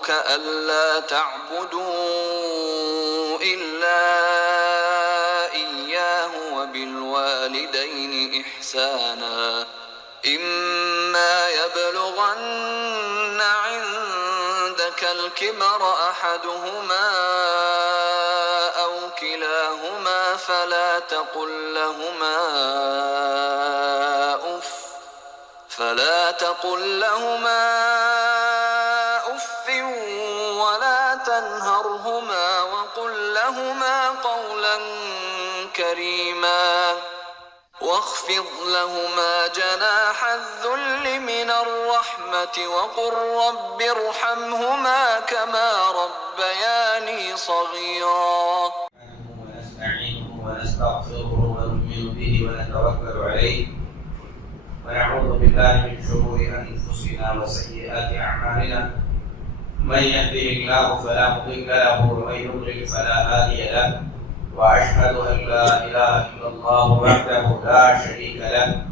ربك ألا تعبدوا إلا إياه وبالوالدين إحسانا إما يبلغن عندك الكبر أحدهما أو كلاهما فلا تقل لهما أف ولا تنهرهما وقل لهما قولا كريما واخفض لهما جناح الذل من الرحمة وقل رب ارحمهما كما ربياني صغيرا. ونستعينه ونستغفره ونؤمن به ونتوكل عليه ونعوذ بالله من شرور أنفسنا وسيئات أعمالنا من يهده الله فلا مضل له ومن يضلل فلا هادي له وأشهد أن لا إله إلا الله وحده لا شريك له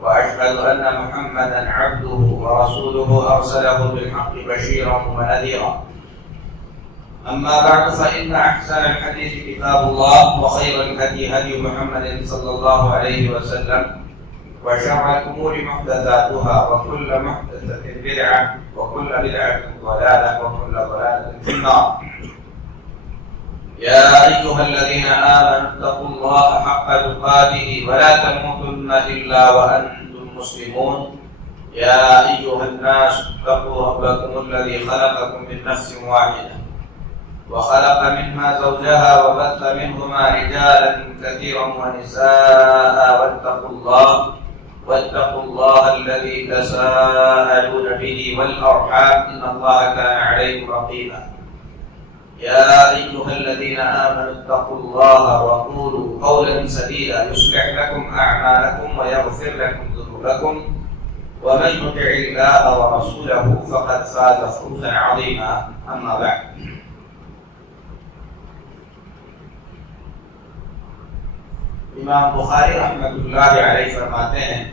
وأشهد أن محمدا عبده ورسوله أرسله بالحق بشيرا ونذيرا. أما بعد فإن أحسن الحديث كتاب الله وخير الهدي هدي محمد صلى الله عليه وسلم وشر الأمور محدثاتها وكل محدثة بدعة وكل بدعة ضلالة وكل ضلالة في النار. يا أيها الذين آمنوا اتقوا الله حق تقاته ولا تموتن إلا وأنتم مسلمون. يا أيها الناس اتقوا ربكم الذي خلقكم من نفس واحدة وخلق منها زوجها وبث منهما رجالا كثيرا ونساء واتقوا الله الذي تساءلون به والأرحام إن الله كان عليكم رقيبا. يا أيها الذين آمنوا اتقوا الله وقولوا قولا سديدا يصلح لكم أعمالكم ويغفر لكم ذنوبكم ومن يطع الله ورسوله فقد فاز فوزا عظيما. أما بعد امام بخاری رحمۃ اللہ علیہ فرماتے ہیں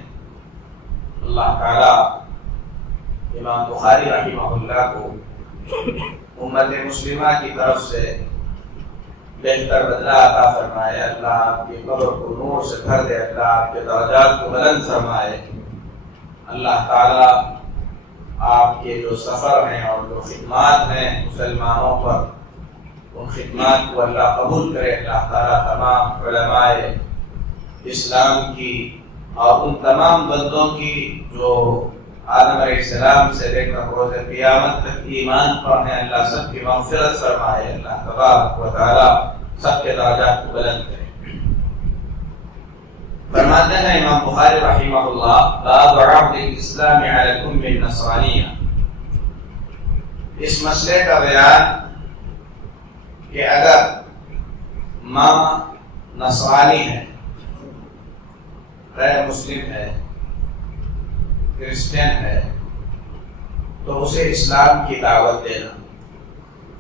اللہ تعالی امام بخاری رحمہ اللہ کو امت مسلمہ کی طرف سے بہتر بدلہ عطا فرمائے. اللہ آپ کی قبر کو نور سے بھر دے. اللہ آپ کے درجات کو بلند فرمائے. اللہ تعالی آپ کے جو سفر ہیں اور جو خدمات ہیں مسلمانوں پر ان خدمات کو اللہ قبول کرے. اللہ تعالی تمام علماء اسلام کی اور ان تمام بندوں کی جو آدم علیہ السلام سے لے کر روز قیامت تک ایمان پر ہیں اللہ سب کی مغفرت فرمائے. اللہ تبارک و تعالی سب کے درجات کو بلند کرے. فرماتے ہیں امام بخاری رحمہ اللہ باب عرض الاسلام علی الام النصرانیہ. اس مسئلے کا بیان کہ اگر ماں نصرانی ہے غیر مسلم ہے کرسچن ہے تو اسے اسلام کی دعوت دینا.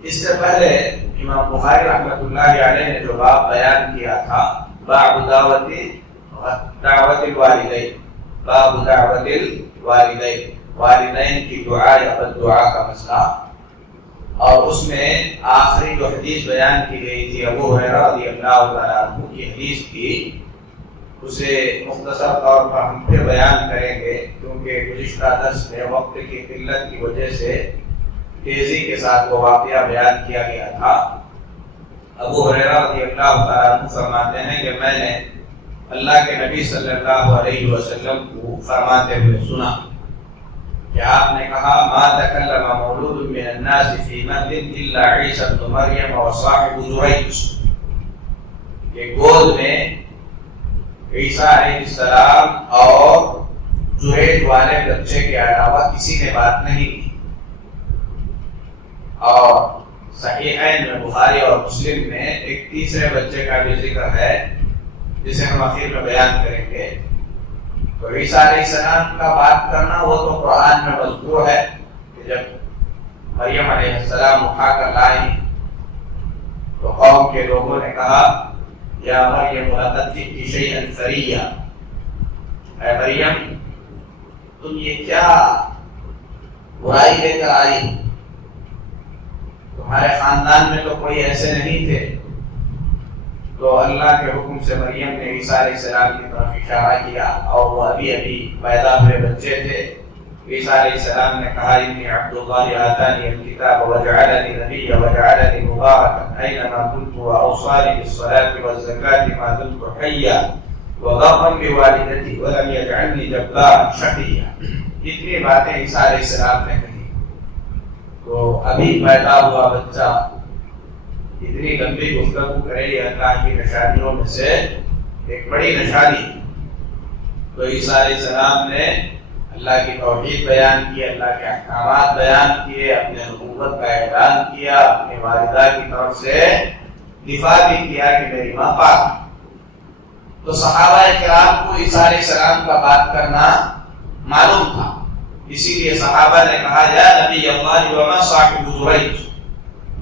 اس سے پہلے امام بخاری رحمۃ اللہ علیہ نے جو باب بیان کیا تھا باب دعوت الوالدین. باب دعوت الوالدین والدین کی دعا یا بد دعا کا مسئلہ. اور اس میں آخری جو حدیث بیان کی گئی تھی ابو ہریرہ رضی اللہ تعالیٰ عنہ کی حدیث تھی اسے مختصر طور پر ہم پھر بیان کریں گے کیونکہ گزشتہ درس میں وقت کی قلت کی وجہ سے تیزی کے ساتھ وہ واقعہ بیان کیا گیا تھا. ابو ہریرہ رضی اللہ تعالیٰ عنہ فرماتے ہیں کہ میں نے اللہ کے نبی صلی اللہ علیہ وسلم کو فرماتے ہوئے سنا کہ آپ نے کہا ما تکلم مولود من الناس فی مهد الا عیسی ابن مریم وصاحب جریج. کہ گود میں عیسیٰ علیہ السلام اور جریج والے بچے کے علاوہ کسی نے بات نہیں کی. اور صحیحین میں بخاری اور مسلم میں ایک تیسرے بچے کا بھی ذکر ہے جسے ہم آخر میں بیان کریں گے. تو عیسیٰ علیہ السلام کا بات کرنا وہ تو قرآن میں مذکور ہے کہ جب مریم علیہ السلام اٹھا کر لائی تو قوم کے لوگوں نے کہا یا مریم لقد جئت شیئا فریا. اے مریم تم یہ کیا برائی لے کر آئی. ہمارے خاندان میں تو کوئی ایسے نہیں تھے. تو اللہ کے حکم سے مریم نے عیسیٰ علیہ السلام کی طرف اشارہ کیا اور وہ ابھی پیدا ہوئے بچے تھے. عیسیٰ علیہ السلام نے کہا انی عبد اللہ آتانی الکتاب وجعلنی نبیا وجعلنی مبارکا اینما کنت واوصانی بالصلاة والزکاة ما دمت حیا وبرا بوالدتی ولم یجعلنی جبارا شقیا. اتنی باتیں عیسیٰ علیہ السلام نے کہی. تو ابھی پیدا ہوا بچہ اتنی لمبی گفتگو کرے یہ اللہ کی نشانیوں میں سے ایک بڑی نشانی. تو عیسیٰ علیہ السلام نے اللہ کی توحید بیان کی, اللہ کے احکامات بیان کیے, اپنے نبوت کا اعلان کیا, اپنی والدہ کی طرف سے دفاع بھی کیا کہ میری ماں پاک. تو صحابہ کرام کو عیسیٰ علیہ السلام کا بات کرنا معلوم تھا, اسی لیے صحابہ نے کہا یا نبی اللہ وما صاحب جریج,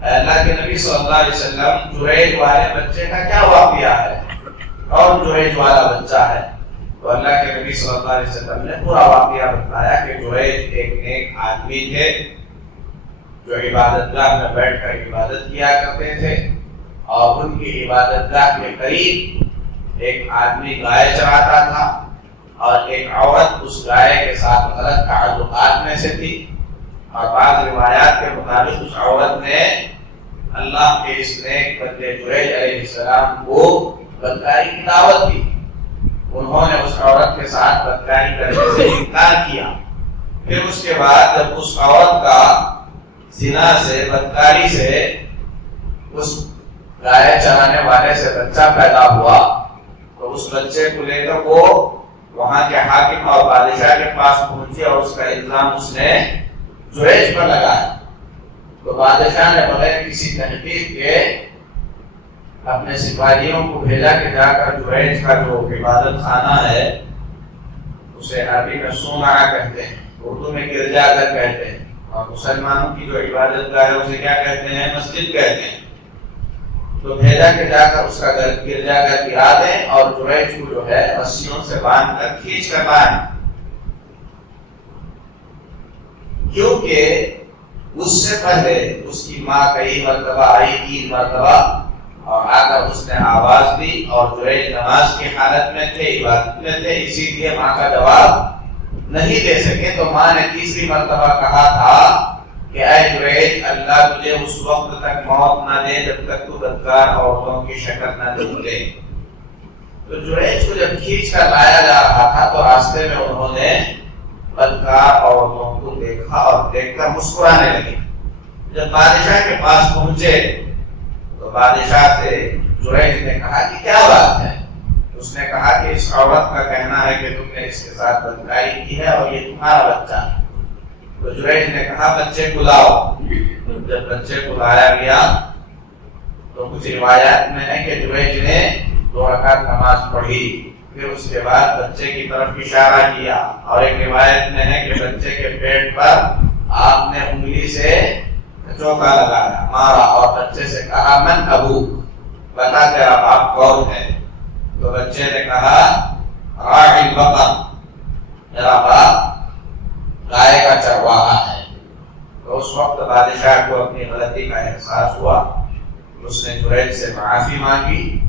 اللہ کے نبی صلی اللہ علیہ وسلم جریج والے بچے کا کیا واقعہ ہے, اور جریج والا بچہ ہے. تو اللہ کے نبی صلی اللہ علیہ وسلم نے پورا واقعہ بتایا کہ جریج ایک نیک آدمی تھے جو عبادت گاہ میں بیٹھ کر عبادت کیا کرتے تھے, اور ان کی عبادت گاہ کے قریب ایک آدمی گائے چراتا تھا, اور ایک عورت اس گائے کے ساتھ غلط تعلقات میں سے تھی. اور بعض روایات کے مطابق اس عورت نے اللہ کے اس نیک بندے جریج علیہ السلام کو بدکاری کی دعوت دی. انہوں نے اس عورت کے ساتھ بدکاری کرنے سے انکار کیا. پھر اس کے بعد جب اس عورت کا زنا سے بدکاری سے اس گائے چرانے والے سے بچہ پیدا ہوا تو اس بچے کو لے کر وہ وہاں کے حاکم اور بادشاہ کے پاس پہنچی اور اس کا الزام اس نے جریج پر لگایا. تو بادشاہ نے بغیر کسی تحقیق کے اپنے سپاہیوں کو بھیجا کہ جا کر جریج کا جو عبادت خانہ ہے اسے عربی میں صومعہ کہتے ہیں, اردو میں گرجا گھر کہتے ہیں, اور مسلمانوں کی جو عبادت گاہ ہے اسے کیا کہتے ہیں, مسجد کہتے ہیں. تو بھیجا کہ جا کر اس کا گرجا گھر گرا دیں اور جریج کو جو ہے رسیوں سے باندھ کر کھینچ کر لائیں, کیونکہ اس سے پہلے اس کی ماں کئی مرتبہ آئی, 3 مرتبہ, اور آ کر اس نے آواز دی اور جریج نماز کی حالت میں تھے, عبادت میں تھے, اسی لیے ماں کا جواب نہیں دے سکے. تو ماں نے تیسری مرتبہ کہا تھا کہ اے جریج اللہ تجھے اس وقت تک موت نہ دے جب تک تو بدکار عورتوں کی شکل نہ دیکھ لے. تو جریج کو جب کھینچ کر لایا جا رہا تھا تو راستے میں انہوں نے بدکار عورتوں کو دیکھا اور دیکھ کر مسکرانے لگے. جب بادشاہ کے پاس پہنچے تو بادشاہ سے جریج نے کہا کہ کیا بات ہے. اس نے کہا کہ اس عورت کا کہنا ہے کہ تم نے اس کے ساتھ بدکاری کی ہے اور یہ تمہارا بچہ ہے. تو جریج نے کہا بچے کو لاؤ. جب بچے کو لایا گیا تو کچھ روایات میں ہے کہ جریج نے 2 رکعت نماز پڑھی, پھر اس کے بعد بچے کی طرف اشارہ کیا, اور ایک روایت میں ہے کہ بچے کے پیٹ پر آپ نے انگلی سے چوکا لگایا, مارا, اور بچے سے کہا من ابو, بتا تیرا باپ کون ہے. تو بچے نے کہا راعی البقر, میرا باپ گائے کا چرواہا ہے. تو اس وقت بادشاہ کو اپنی غلطی کا احساس ہوا. اس نے جریج سے معافی مانگی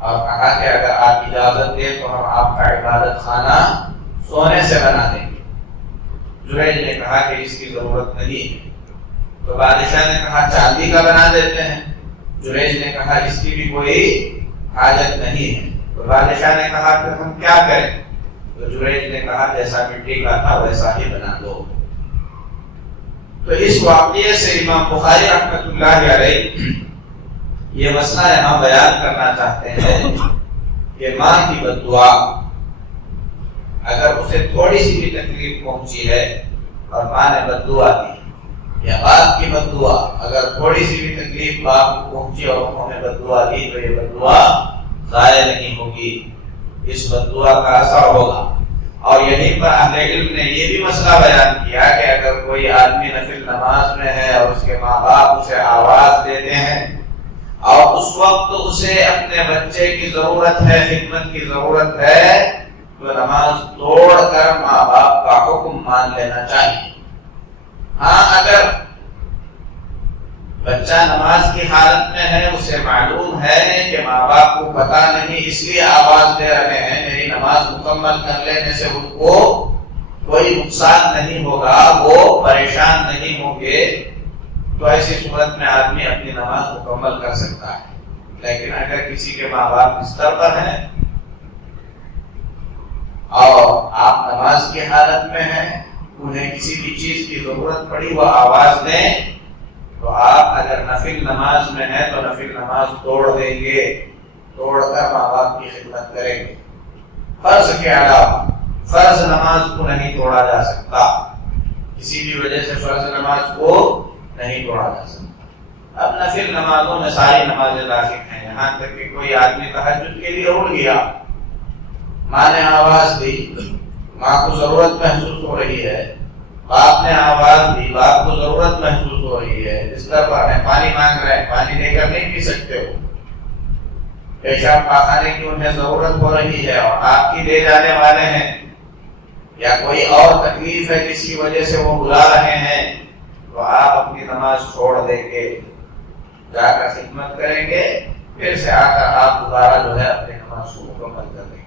اور کہا کہ اگر آپ اجازت دیں تو ہم آپ کا عبادت خانہ سونے سے بنا دیں گے. جریج نے کہا کہ اس کی ضرورت نہیں ہے. تو بادشاہ نے کہا چاندی کا بنا دیتے ہیں. جریج نے کہا اس کی بھی کوئی حاجت نہیں ہے. تو بادشاہ نے کہا کہ ہم کیا کریں. تو جریج نے کہا جیسا مٹی کا تھا ویسا ہی بنا دو. تو اس واقعے سے امام بخاری رحمۃ اللہ علیہ یہ مسئلہ یہاں بیان کرنا چاہتے ہیں کہ ماں کی بد دعا اگر اسے تھوڑی سی بھی تکلیف پہنچی ہے اور ماں نے بد دعا دی, یا باپ کی بد دعا اگر تھوڑی سی بھی تکلیف باپ کو پہنچی اور انہوں نے بد دعا دی تو یہ بد دعا ضائع نہیں ہوگی, اس بد دعا کا اثر ہوگا. اور یہیں پر اہل علم نے یہ بھی مسئلہ بیان کیا کہ اگر کوئی آدمی نفل نماز میں ہے اور اس کے ماں باپ اسے آواز دیتے ہیں اور اس وقت اسے اپنے بچے کی ضرورت ہے, خدمت کی ضرورت ہے, تو نماز توڑ کر ماں باپ کا حکم مان لینا چاہیے. ہاں اگر بچہ نماز کی حالت میں ہے، اسے معلوم ہے کہ ماں باپ کو پتہ نہیں، اس لیے آواز دے رہے ہیں، میری نماز مکمل کر لینے سے ان کو کوئی نقصان نہیں ہوگا، وہ پریشان نہیں ہوں گے، تو ایسی صورت میں آدمی اپنی نماز مکمل کر سکتا ہے۔ لیکن اگر کسی کے ماں باپ بستر پر ہیں اور آپ نماز کی حالت میں ہیں، انہیں کسی بھی چیز کی ضرورت پڑی، وہ آواز دیں، تو آپ اگر نفل نماز میں ہیں تو نفل نماز توڑ دیں گے، توڑ کر ماں باپ کی خدمت کریں گے۔ فرض کے علاوہ فرض نماز کو نہیں توڑا جا سکتا، کسی بھی وجہ سے فرض نماز کو نہیں توڑا جا سکتا۔ اب نفل نمازوں میں ساری نمازیں داخل ہیں، یہاں تک کہ کوئی آدمی تہجد کے لیے اٹھ گیا، ماں نے آواز دی، ماں کو ضرورت محسوس ہو رہی ہے، باپ نے آواز دی، باپ کو ضرورت محسوس ہو رہی ہے، بستر پر ہے، پانی مانگ رہے ہیں، پانی دے کر نہیں پی سکتے ہو، پیشاب پاخانے کی انہیں ضرورت ہو رہی ہے اور آپ کی لے جانے والے ہیں، یا کوئی اور تکلیف ہے جس کی وجہ سے وہ بلا رہے ہیں، تو آپ اپنی نماز چھوڑ دیں گے، جا کر خدمت کریں گے، پھر سے آ کر آپ دوبارہ جو ہے اپنی نماز کو مکمل کر دیں گے۔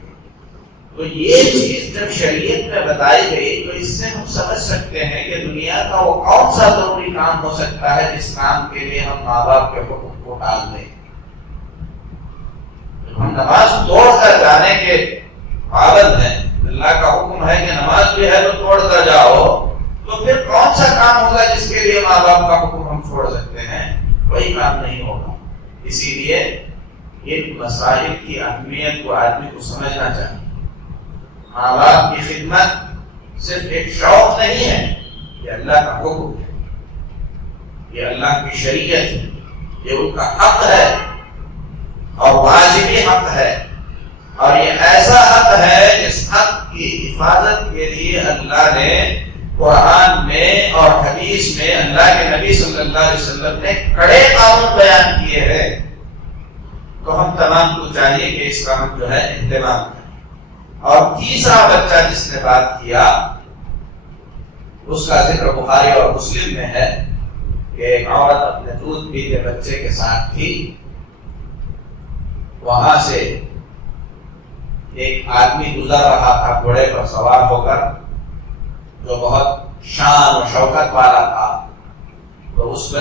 تو یہ چیز جب شریعت میں بتائی گئی تو اس سے ہم سمجھ سکتے ہیں کہ دنیا کا وہ کون سا ضروری کام ہو سکتا ہے جس کام کے لیے ہم ماں باپ کے حکم کو ٹال دیں۔ ہم نماز توڑ کر جانے کے پابند ہیں، اللہ کا حکم ہے کہ نماز بھی ہے تو توڑ کر جاؤ، تو پھر کون سا کام ہوگا جس کے لیے ماں باپ کا حکم ہم چھوڑ سکتے ہیں؟ کوئی کام نہیں ہوگا۔ اسی لیے ان مسائل کی اہمیت کو آدمی کو سمجھنا چاہیے۔ ماں باپ کی خدمت صرف ایک شوق نہیں ہے، یہ اللہ کا حکم ہے، یہ اللہ کی شریعت ہے، یہ ان کا حق ہے اور واجبی حق ہے، اور یہ ایسا حق ہے جس حق کی حفاظت کے لیے اللہ نے قرآن میں اور حدیث میں اللہ کے نبی صلی اللہ علیہ وسلم نے کڑے قانون بیان کیے ہیں۔ تو ہم تمام کو چاہیے کہ اس کا ہم جو ہے اہتمام کریں۔ اور تیسرا بچہ جس نے بات کیا اس کا ذکر بخاری اور مسلم میں ہے کہ ایک عورت اپنے دودھ پیتے بچے کے ساتھ تھی، وہاں سے ایک آدمی گزر رہا تھا گھوڑے پر سوار ہو کر، جو بہت شان و شوکت والا تھا، تو اس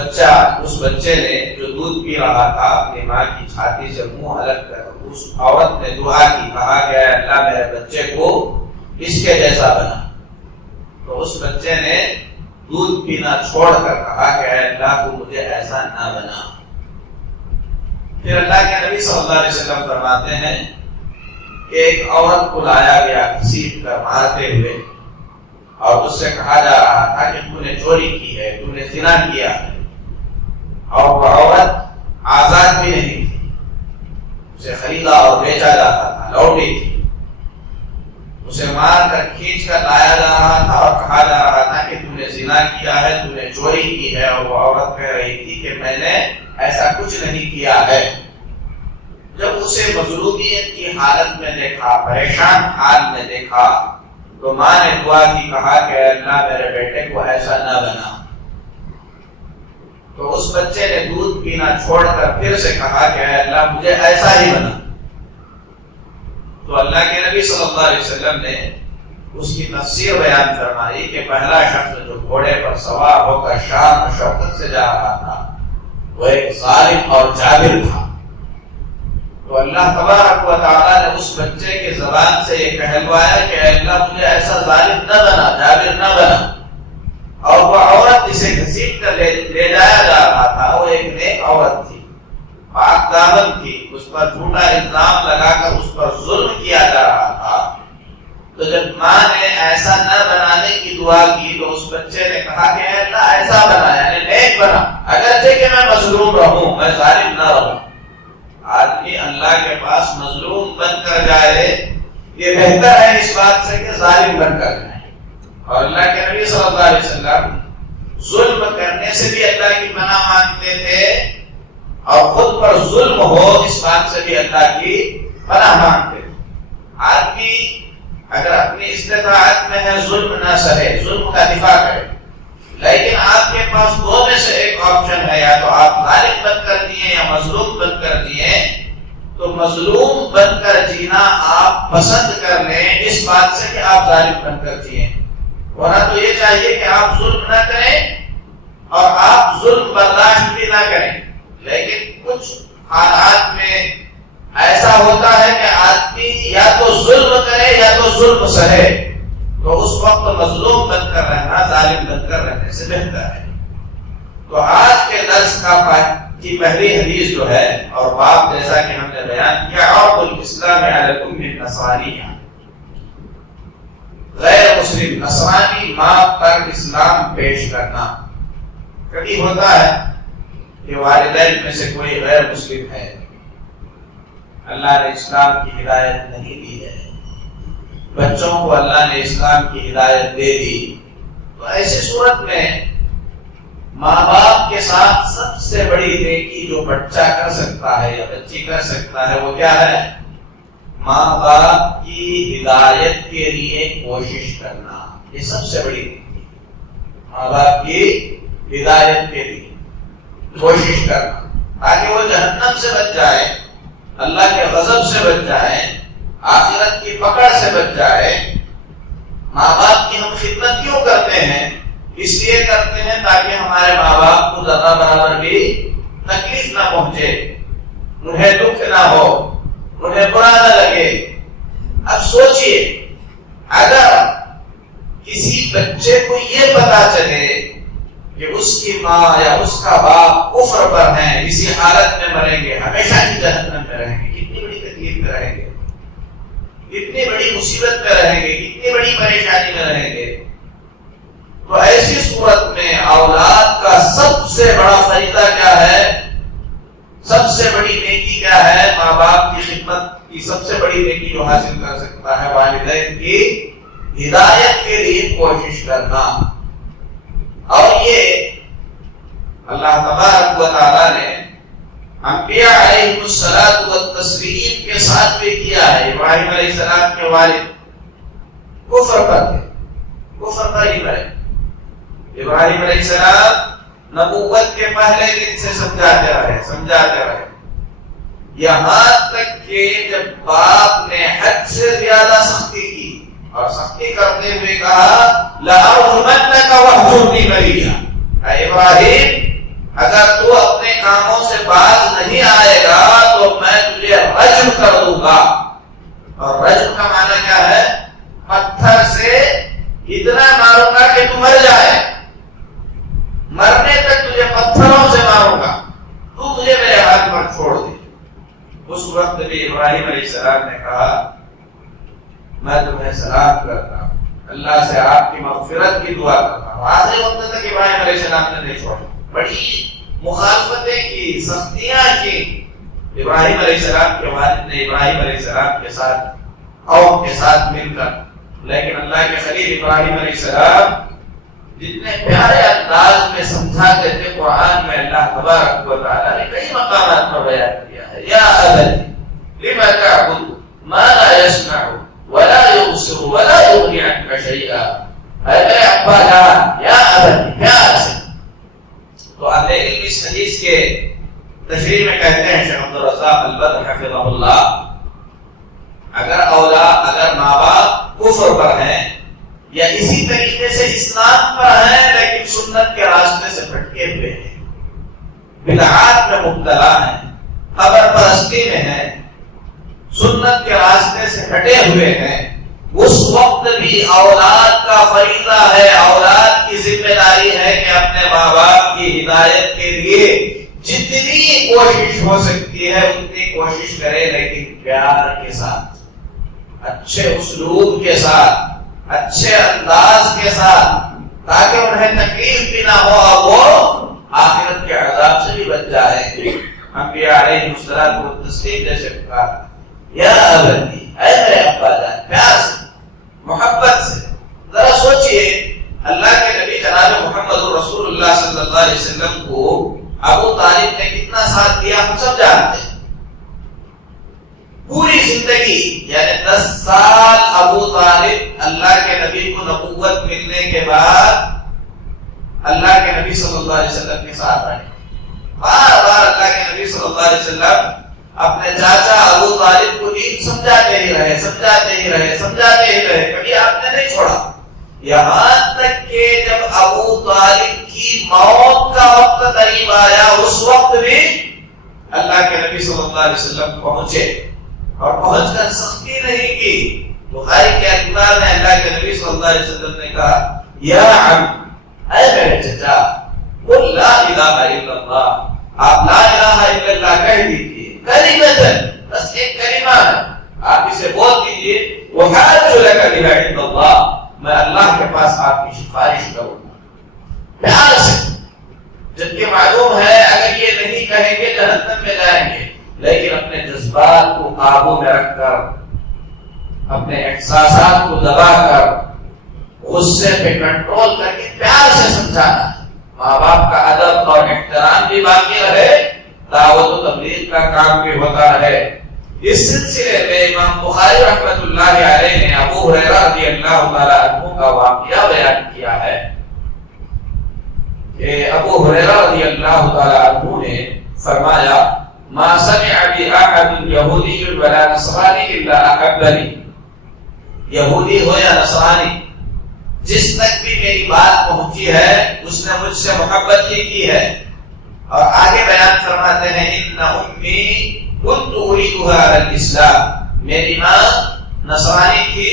بچے نے جو دودھ پی رہا تھا اپنی ماں کی چھاتی سے منہ الگ کر اس عورت نے دعا کی، کہا کہ اے اللہ میرے بچے کو اس کے جیسا بنا۔ تو اس بچے نے دودھ پینا چھوڑ کر کہا کہ اے اللہ کو مجھے ایسا نہ بنا۔ پھر اللہ کے نبی صلی اللہ علیہ وسلم فرماتے ہیں کہ ایک عورت کو لایا گیا گھسیٹ کر مارتے ہوئے، اور اس سے کہا جا رہا تھا کہ تو نے چوری کی ہے، تو نے زنا کیا ہے، اور وہ عورت آزاد بھی نہیں تھی، اسے خریدا اور بیچا جاتا تھا، لوٹی تھی، اسے مار کر کھینچ کر لایا جا رہا تھا اور کہا جا رہا تھا کہ تو نے زنا کیا ہے، تو نے چوری کی ہے، اور وہ عورت کہہ رہی تھی کہ میں نے ایسا کچھ نہیں کیا ہے۔ جب اسے مظلومیت کی حالت میں دیکھا، پریشان حال میں دیکھا، تو ماں نے دعا کی، کہا کہ اللہ میرے بیٹے کو ایسا نہ بنا۔ تو اس بچے نے دودھ پینا چھوڑ کر پھر سے کہا کہ اے اللہ مجھے ایسا ہی بنا۔ تو اللہ کے نبی صلی اللہ علیہ وسلم نے اس کی تفسیر بیان فرمائی کہ پہلا شخص جو گھوڑے پر سوار ہو کر شان و شوکت سے جا رہا تھا وہ ایک ظالم اور جابر تھا۔ تو اللہ تبارک و تعالیٰ نے اس بچے کے زبان سے یہ کہلوایا کہ اے اللہ مجھے ایسا ظالم نہ بنا، جابر نہ بنا۔ اور وہ عورت جسے گھسیٹ کر لے جایا جا رہا تھا وہ ایک نیک عورت تھی، پاک دامن تھی، اس پر جھوٹا الزام لگا کر اس پر ظلم کیا جا رہا تھا۔ تو جب ماں نے ایسا نہ بنانے کی دعا کی تو اس بچے نے کہا کہ اے اللہ ایسا بنا، یعنی نیک بنا، اگرچہ کہ میں مظلوم رہوں، میں ظالم نہ رہوں۔ آدمی اللہ کے پاس مظلوم بن کر جائے یہ بہتر ہے اس بات سے کہ ظالم بن کر جائے۔ اور اللہ کے نبی صلی اللہ علیہ وسلم ظلم کرنے سے بھی اللہ کی پناہ مانگتے تھے، اور خود پر ظلم ہو اس بات سے بھی اللہ کی پناہ مانگتے تھے۔ آدمی اگر اپنی استطاعت میں ہے ظلم نہ سہے، ظلم کا دفاع کرے، لیکن آپ کے پاس دو میں سے ایک ایک آپشن ہے، یا تو آپ ظالم بن کر جیے یا مظلوم بن کر جیے، تو مظلوم بن کر جینا آپ پسند کر لیں اس بات سے کہ آپ ظالم بن کر جیے، ورنہ تو یہ چاہیے کہ آپ ظلم نہ کریں اور آپ ظلم برداشت بھی نہ کریں۔ لیکن کچھ حالات میں ایسا ہوتا ہے کہ آدمی یا تو ظلم کرے یا تو ظلم سہے، تو اس وقت مظلوم بن کر رہنا ظالم بن کر رہنے سے بہتر ہے۔ تو آج کے درس کی پہلی حدیث جو ہے اور باب جیسا کہ ہم نے بیان کیا، عرض الاسلام علی الام النصرانیہ، غیر مسلم نصرانی ماں پر اسلام پیش کرنا۔ کبھی ہوتا ہے کہ والدین میں سے کوئی غیر مسلم ہے، اللہ نے اسلام کی ہدایت نہیں دی ہے، بچوں کو اللہ نے اسلام کی ہدایت دے دی، تو ایسی صورت میں ماں باپ کے ساتھ سب سے بڑی نیکی جو بچہ کر سکتا ہے یا بچی کر سکتا ہے وہ کیا ہے؟ ماں باپ کی ہدایت کے لیے کوشش کرنا، یہ سب سے بڑی نیکی، ماں باپ کی ہدایت کے لیے کوشش کرنا، تاکہ وہ جہنم سے بچ جائے، اللہ کے غضب سے بچ جائے، آخرت کی پکڑ سے بچ جائے۔ ماں باپ کی ہم خدمت کیوں کرتے ہیں؟ اس لیے کرتے ہیں تاکہ ہمارے ماں باپ کو ذرا برابر بھی تکلیف نہ پہنچے، انہیں دکھ نہ ہو، انہیں برا نہ لگے۔ اب سوچئے، اگر کسی بچے کو یہ پتا چلے کہ اس کی ماں یا اس کا باپ کفر پر ہیں، اسی حالت میں مریں گے، ہمیشہ کی جہنم میں رہیں گے، کتنی بڑی تکلیف میں رہیں گے، کتنی بڑی مصیبت میں رہیں گے، کتنی بڑی پریشانی میں رہیں گے۔ تو ایسی صورت میں اولاد کا سب سے بڑا فائدہ کیا ہے؟ سب سے بڑی نیکی کیا ہے؟ ماں باپ کی خدمت کی سب سے بڑی نیکی جو حاصل کر سکتا ہے والدین کی ہدایت کے لیے کوشش کرنا۔ اور یہ اللہ تبارک و تعالی نے انبیاء علیہ الصلوۃ والتسلیم کے ساتھ بھی کیا ہے۔ ابراہیم علیہ السلام کے والد کفر پر تھے، کفر پر ہی رہے۔ ابراہیم علیہ السلام نبوت کے پہلے دن سے سمجھاتے رہے، یہاں تک کہ جب باپ نے حد سے زیادہ سختی کی اور سختی کرتے ہوئے کہا لَأَرْجُمَنَّكَ وَاهْجُرْنِي مَلِيًّا، اے ابراہیم اگر تو اپنے کاموں سے باز نہیں آئے گا تو میں تجھے رجم کر دوں گا۔ اور رجم کا معنی کیا ہے؟ پتھر سے اتنا ماروں گا کہ تو مر جائے، مرنے تک تجھے پتھروں سے ماروں گا، تو مجھے میرے ہاتھ پر چھوڑ دے۔ اس وقت بھی ابراہیم علیہ السلام نے کہا میں تمہیں سلام کرتا ہوں، اللہ سے آپ کی مغفرت کی دعا کرتا ہوں۔ آخری وقت تک ابراہیم علیہ السلام نے نہیں چھوڑا، بڑی مخالفتیں کی، سختیاں کی ابراہیم علیہ السلام کے والد نے ابراہیم علیہ السلام کے ساتھ قوم کے ساتھ مل کر، لیکن اللہ کے خلیل ابراہیم علیہ السلام جتنے پیارے انداز میں سمجھاتے تھے، قرآن میں اللہ تبارک و تعالی نے کئی مقامات پر بیان کیا ہے۔ یا ابتی لما تعبد ما لا يسمع ولا يبصر ولا يغني عنك شيئا، اے میرے ابا جان، یا ابتی، پیار سے۔ تو اہل علم اس حدیث کے تشریح میں کہتے ہیں شیخ عبدالرزاق البدر حفظہ اللہ، اگر ماں باپ کفر پر ہیں یا اسی طریقے سے اسلام پر ہیں لیکن سنت کے راستے سے بھٹکے ہوئے ہیں، بدعات میں مبتلا ہیں، قبر پرستی میں ہیں، سنت کے راستے سے ہٹے ہوئے ہیں، اس وقت بھی اولاد کا فریضہ ہے، اولاد کی ذمہ داری ہے کہ اپنے ماں باپ کی ہدایت کے لیے جتنی کوشش ہو سکتی ہے اتنی کوشش کرے، لیکن پیار کے ساتھ، اچھے اسلوب کے ساتھ، اچھے انداز کے ساتھ، تاکہ انہیں تکلیف بھی نہ ہو اور وہ آخرت کے عذاب سے بھی بچ جائے۔ انبیاء علیہ الصلوۃ والتسلیم جیسے کہا یا ابتی، اے میرے ابا جان، پیار سے، محبت سے۔ ذرا سوچئے اللہ کے نبی جناب محمد رسول اللہ صلی اللہ علیہ وسلم کو ابو طالب نے کتنا ساتھ دیا ہم سب جانتے ہیں۔ پوری زندگی یعنی 10 سال ابو طالب اللہ کے نبی کو نبوت ملنے کے بعد اللہ کے نبی صلی اللہ علیہ وسلم کے ساتھ رہے. بار بار اللہ کے نبی صلی اللہ علیہ وسلم اپنے چاچا ابو طالب کو دین سمجھاتے ہی رہے, کبھی آپ نے نہیں چھوڑا. یہاں تک کہ جب ابو طالب کی موت کا وقت قریب آیا, اس وقت بھی اللہ کے نبی صلی اللہ علیہ وسلم پہنچے اور پہنچ کر سختی نہیں کی. بخاری کے الفاظ میں اللہ کے نبی صلی اللہ علیہ وسلم نے کہا, یا عم, اے میرے چچا, قل لا الہ الا اللہ, آپ لا الہ الا اللہ کہہ دیجیے, کلمۃ, بس ایک کلمہ ہے, آپ اسے بول دیجیے, وحاج لک بها عند اللہ, میں اللہ کے پاس آپ کی سفارش کروں گا. پیار سے, جبکہ معلوم ہے اگر یہ نہیں کہیں گے جہنم میں جائیں گے, لیکن اپنے جذبات کو قابو میں رکھ کر, اپنے احساسات کو دبا کر, غصے پہ کنٹرول کر کے پیار سے سمجھانا. ماں باپ کا ادب اور احترام بھی باقی رہے, دعوت و تبلیغ کا کام بھی ہوتا رہے. اس سلسلے میں امام بخاری رحمۃ اللہ علیہ نے ابو ہریرہ رضی اللہ تعالی عنہ کا واقعہ بیان کیا ہے کہ ابو ہریرہ رضی اللہ تعالی عنہ نے فرمایا, ما سمع بأحد یہودی ولا نصرانی الا احبنی, یہودی ہو یا نصرانی, جس تک بھی میری بات پہنچی ہے اس نے مجھ سے محبت ہی کی ہے. اور آگے بیان فرماتے ہیں, ان امی كنت اريدها على الاسلام, میری ماں نصرانی تھی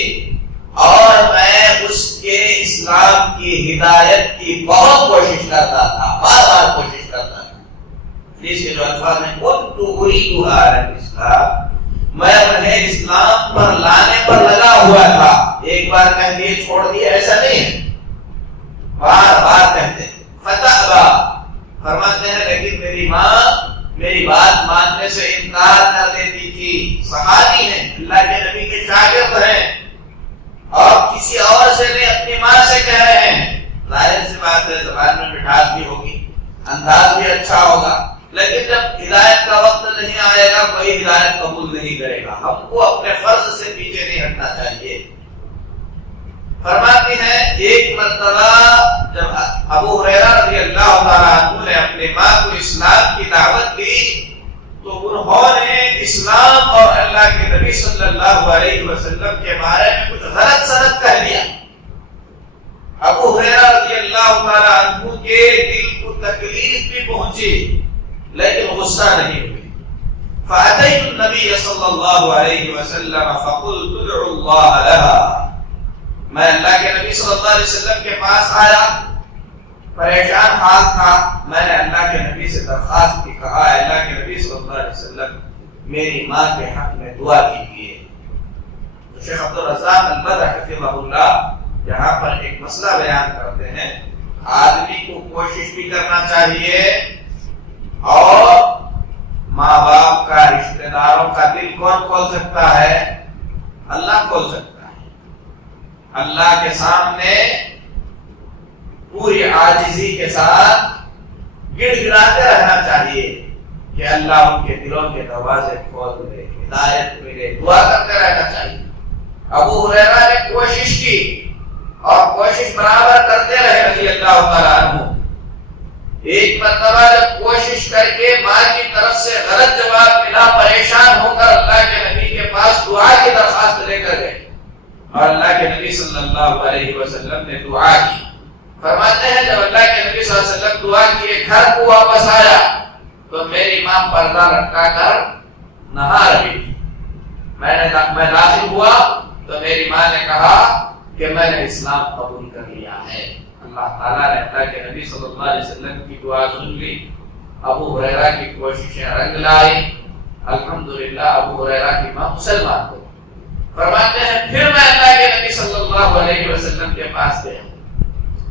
اور میں اس کے اسلام کی ہدایت کی بہت کوشش کرتا تھا, بار بار کوشش کرتا تھا. اس کے جو الفاظ ہیں, كنت اريدها على الاسلام, میں انہیں اسلام پر لانے پر لگا ہوا تھا. ایک بار کہہ دیے چھوڑ دیے ایسا نہیں ہے, بار بار کہتے. فتأبى, فرماتے ہیں لیکن میری ماں میری بات ماننے سے انکار کر دیتی تھی. صحابی ہیں, اللہ کے نبی کے شاگرد ہیں, اور کسی اور سے نہیں اپنی ماں سے کہہ رہے ہیں. ظاہر سی بات ہے, زبان میں مٹھاس بھی ہوگی, انداز بھی اچھا ہوگا, لیکن جب ہدایت کا وقت نہیں آئے گا کوئی ہدایت قبول نہیں کرے گا. ہم کو اپنے فرض سے پیچھے نہیں ہٹنا چاہیے. فرماتی ہیں, ایک مرتبہ جب ابو ہریرہ رضی اللہ تعالیٰ عنہ نے اپنی ماں کو اسلام کی دعوت دی تو انہوں نے اسلام اور اللہ کے نبی صلی اللہ علیہ وسلم کے بارے میں کچھ غلط سلط کہہ دیا. ابو ہریرہ رضی اللہ تعالیٰ عنہ کے دل کو تکلیف بھی پہنچی لیکن غصہ نہیں ہوئی. فأتيت النبي صلی اللہ علیہ وسلم فقلت ادعوا اللہ لها, میں اللہ کے نبی صلی اللہ علیہ وسلم کے پاس آیا, پریشان حال تھا. میں نے اللہ کے نبی سے درخواست کی, کہا اللہ کے نبی صلی اللہ علیہ وسلم میری ماں کے حق میں دعا کیجیے. تو شیخ عبد الرزاق البدر حفظہ اللہ یہاں پر ایک مسئلہ بیان کرتے ہیں. آدمی کو کوشش بھی کرنا چاہیے اور ماں باپ کا, رشتہ داروں کا دل کون کھول سکتا ہے؟ اللہ کھول سکتا ہے. اللہ کے سامنے پوری عاجزی کے ساتھ گڑ گڑاتے رہنا چاہیے کہ اللہ ان کے دلوں کے دروازے کھول دے, ہدایت ملے, دعا کرتے رہنا چاہیے. ابو ہریرہ نے کوشش کی اور کوشش برابر کرتے رہے رضی اللہ تعالیٰ عنہ. ایک مرتبہ جب کوشش کر کے ماں کی طرف سے غلط جواب ملا, پریشان ہو کر اللہ کے نبی کے پاس دعا کی درخواست لے کر گئے اور اللہ کے نبی صلی اللہ علیہ وسلم نے دعا کی. فرماتے ہیں جب اللہ کے نبی صلی اللہ علیہ وسلم دعا کیے, گھر کو واپس آیا تو میری ماں پردہ لٹکا کر نہا رہی تھی. میں داخل ہوا تو میری ماں نے کہا کہ میں نے اسلام قبول کر لیا ہے. اللہ تعالیٰ نے اللہ کے نبی صلی اللہ علیہ وسلم کی دعا سن لی, ابو ہریرہ کی کوششیں رنگ لائی, الحمدللہ ابو ہریرہ کی ماں مسلمان ہو. فرماتے ہیں پھر میں اللہ کے نبی صلی اللہ علیہ وسلم کے پاس گیا,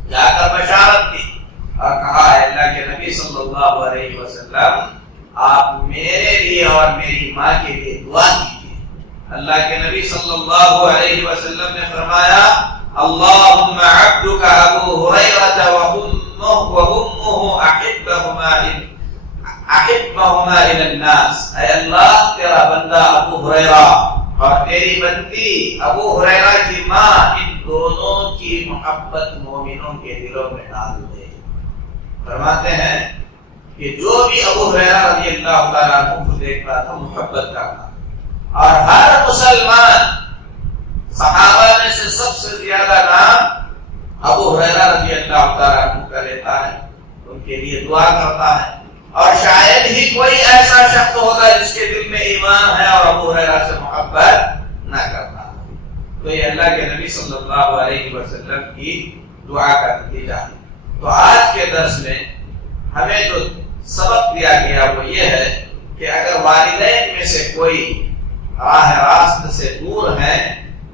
جا کر بشارت دی اور کہا اللہ کے نبی صلی اللہ علیہ وسلم آپ میرے لیے اور میری ماں کے لیے دعا کیجیے. اللہ کے نبی صلی اللہ علیہ وسلم نے فرمایا, اللهم عبدك ابو هريره وامه احبهما الى الناس, اے اللہ تیرا بندہ ابو ہریرہ اور تیری بندی ابو ہریرہ کی ماں, ان دونوں کی محبت مومنوں کے دلوں میں ڈال دے. فرماتے ہیں کہ جو بھی ابو ہریرہ رضی اللہ تعالیٰ عنہ کو دیکھتا تھا محبت کرتا، اور ہر مسلمان صحابہ میں سے سب سے زیادہ نام ابو ہریرہ رضی اللہ تعالیٰ عنہ کا لیتا ہے، ان کے لیے دعا کرتا ہے، اور شاید ہی کوئی ایسا شخص ہوگا جس کے دل میں ایمان ہے اور ابو ہریرہ سے محبت نہ کرتا۔ تو یہ اللہ کے نبی صلی اللہ علیہ وسلم کی دعا کا نتیجہ ہے۔ تو آج کے درس میں ہمیں جو سبق دیا گیا وہ یہ ہے کہ اگر والدین میں سے کوئی راہ راست سے دور ہیں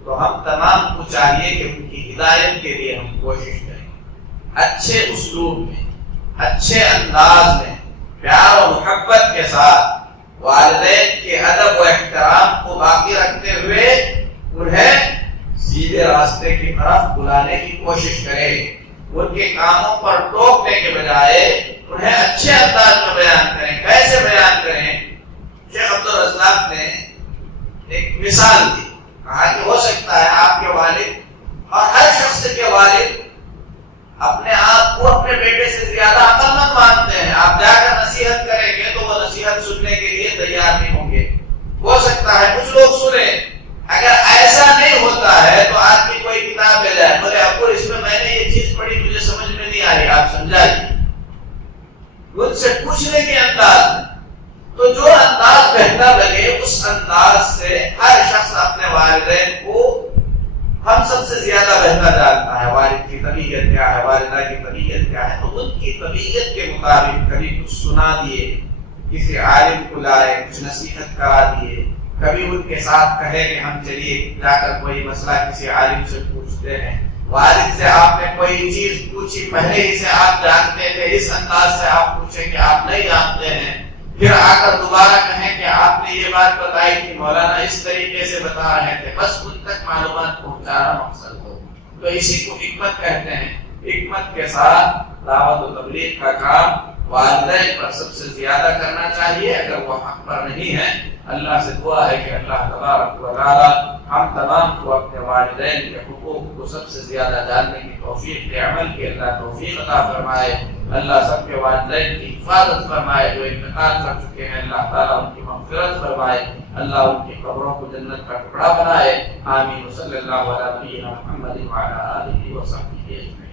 تو ہم تمام کو چاہیے کہ ان کی ہدایت کے لیے ہم کوشش کریں، اچھے اسلوب میں، اچھے انداز میں، پیار و محبت کے ساتھ والدین کے ادب و احترام کو باقی رکھتے ہوئے انہیں سیدھے راستے کی طرف بلانے کی کوشش کریں، ان کے کاموں پر ٹوکنے کے بجائے انہیں اچھے انداز میں بیان کریں۔ کیسے بیان کریں؟ شیخ عبدالرزاق نے ایک مثال دی، کہا کہ ہو سکتا ہے آپ کے والد اور ہر شخص کے والد اپنے آپ کو اپنے بیٹے سے زیادہ عقل مند مانتے ہیں، آپ جا کر نصیحت کریں گے تو وہ نصیحت سننے کے لیے تیار نہیں ہوں گے۔ ہو سکتا ہے کچھ لوگ سنیں، اگر ایسا نہیں ہوتا ہے تو آدمی کوئی کتاب لے جائے، بولے ابو اس میں نے یہ چیز پڑھی مجھے سمجھ میں نہیں آئی، آپ سمجھائیے، ان سے پوچھنے کے انداز میں۔ تو جو انداز بہتر لگے اس انداز سے ہر شخص اپنے والدین کو ہم سب سے زیادہ بہتر جانتا ہے، والد کی طبیعت کیا ہے، والدہ کی طبیعت کیا ہے، تو ان کی طبیعت کے مطابق کبھی کچھ سنا دیے، کسی عالم کو لائے، کچھ نصیحت کرا دیے، کبھی ان کے ساتھ کہے کہ ہم چلیے جا کر کوئی مسئلہ کسی عالم سے پوچھتے ہیں، والد سے آپ نے کوئی چیز پوچھی، پہلے ہی سے آپ جانتے تھے، اس انداز سے آپ پوچھیں کہ آپ نہیں جانتے ہیں، پھر آ کر دوبارہ کہیں کہ آپ نے یہ بات بتائی تھی، مولانا اس طریقے سے بتا رہے تھے، بس ان تک معلومات پہنچانا مقصد ہو۔ تو اسی کو حکمت کہتے ہیں۔ حکمت کے ساتھ دعوت و تبلیغ کا کام والدین پر سب سے زیادہ کرنا چاہیے، اگر وہ حق پر نہیں ہے۔ اللہ سے دعا ہے کہ اللہ تبارک و تعالی ہم تمام کو اپنے والدین کے حقوق کو سب سے زیادہ جاننے کی توفیق دے، عمل کی اللہ توفیق عطا فرمائے۔ اللہ سب کے والدین کی حفاظت فرمائے، جو انتقال کر چکے ہیں اللہ تعالیٰ ان کی مغفرت فرمائے، اللہ ان کی قبروں کو جنت کا ٹکڑا بنائے۔ آمین۔ صلی اللہ علیہ محمد وعلی آلہ وصحبہ اجمعین۔